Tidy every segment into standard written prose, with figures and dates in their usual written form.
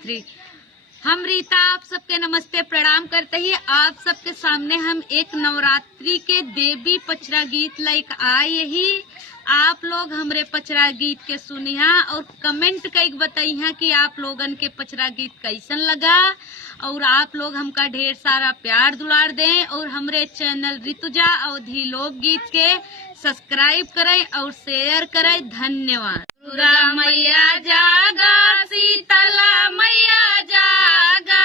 नवरात्रि। हम रीता आप सबके नमस्ते प्रणाम करते ही आप सबके सामने हम एक नवरात्रि के देवी पचरा गीत लाइक आए ही। आप लोग हमरे पचरा गीत के सुनिहा और कमेंट कई बताइहा कि आप लोगन के पचरा गीत कैसन लगा और आप लोग हमका ढेर सारा प्यार दुलार दें और हमरे चैनल ऋतुजा अवधी लोकगीत के सब्सक्राइब करें और शेयर करें। धन्यवाद। दुर्गा मैया जागा, शीतला मैया जागा,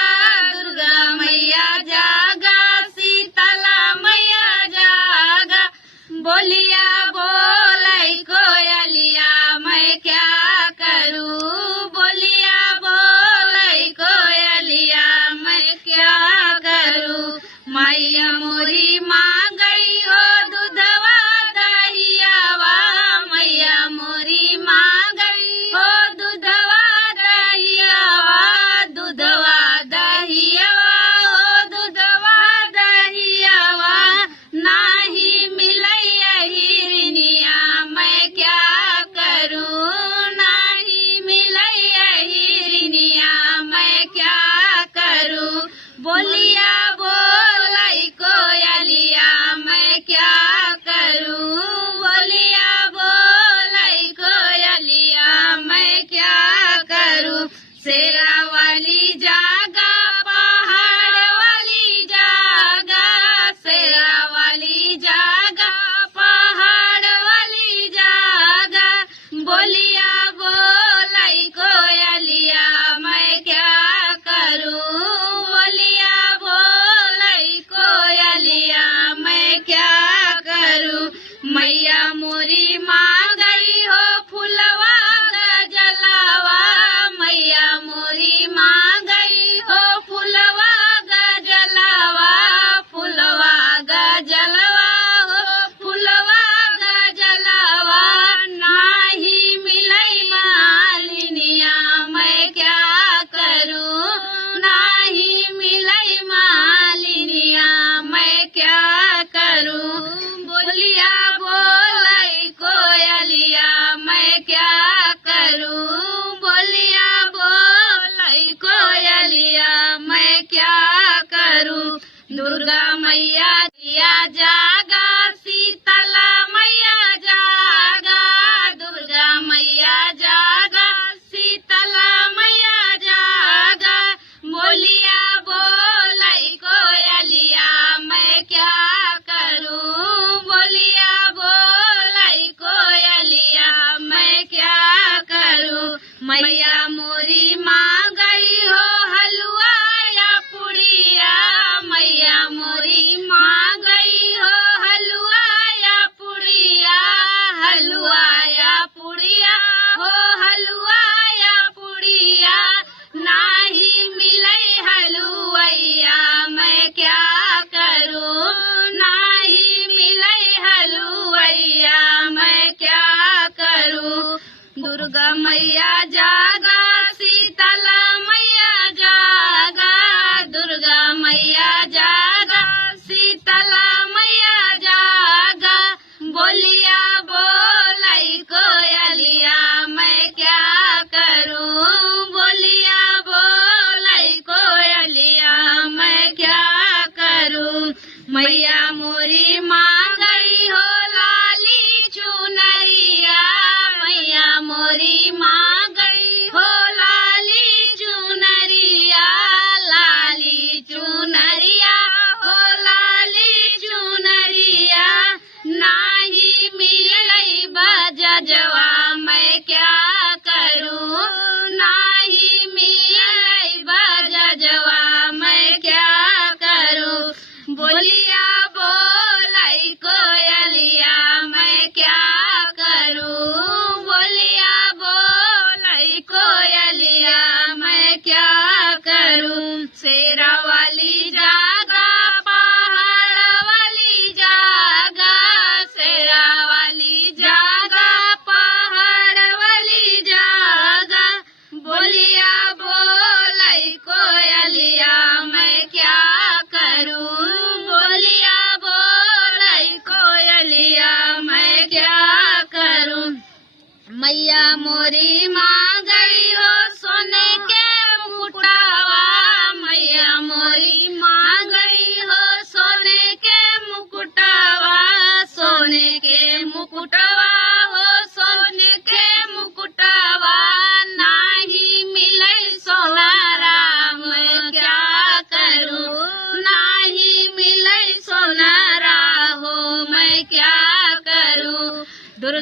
दुर्गा मैया जागा, शीतला मैया जागा। बोलिया बोलै कोयलिया मैं क्या करूँ, बोलिया बोलै कोयलिया मैं क्या करूँ। मैया मोरी माँ गई हो दूधवा दहियावा, मैया मोरी माँ गई हो दूधवा दहियावा, दूधवा दहियावा हो दूधवा दहियावा। नाही मिलैया हिरनिया मैं क्या करूँ, नाही मिलैया हिरनिया मैं क्या करूँ। बोलिया बोलै कोयलिया मैं क्या करूँ, बोलिया बोलै कोयलिया मैं क्या करूँ। शेरा वाली जागा, पहाड़ वाली जागा, शेरा वाली जागा, पहाड़ वाली जागा। बोलिया बोलै कोयलिया मैं क्या करूँ, बोलिया बोलै कोयलिया मैं क्या करूँ। मैया मोरी माँ गई हो फुलवा गजलावा, मैया मोरी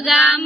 दुर्गा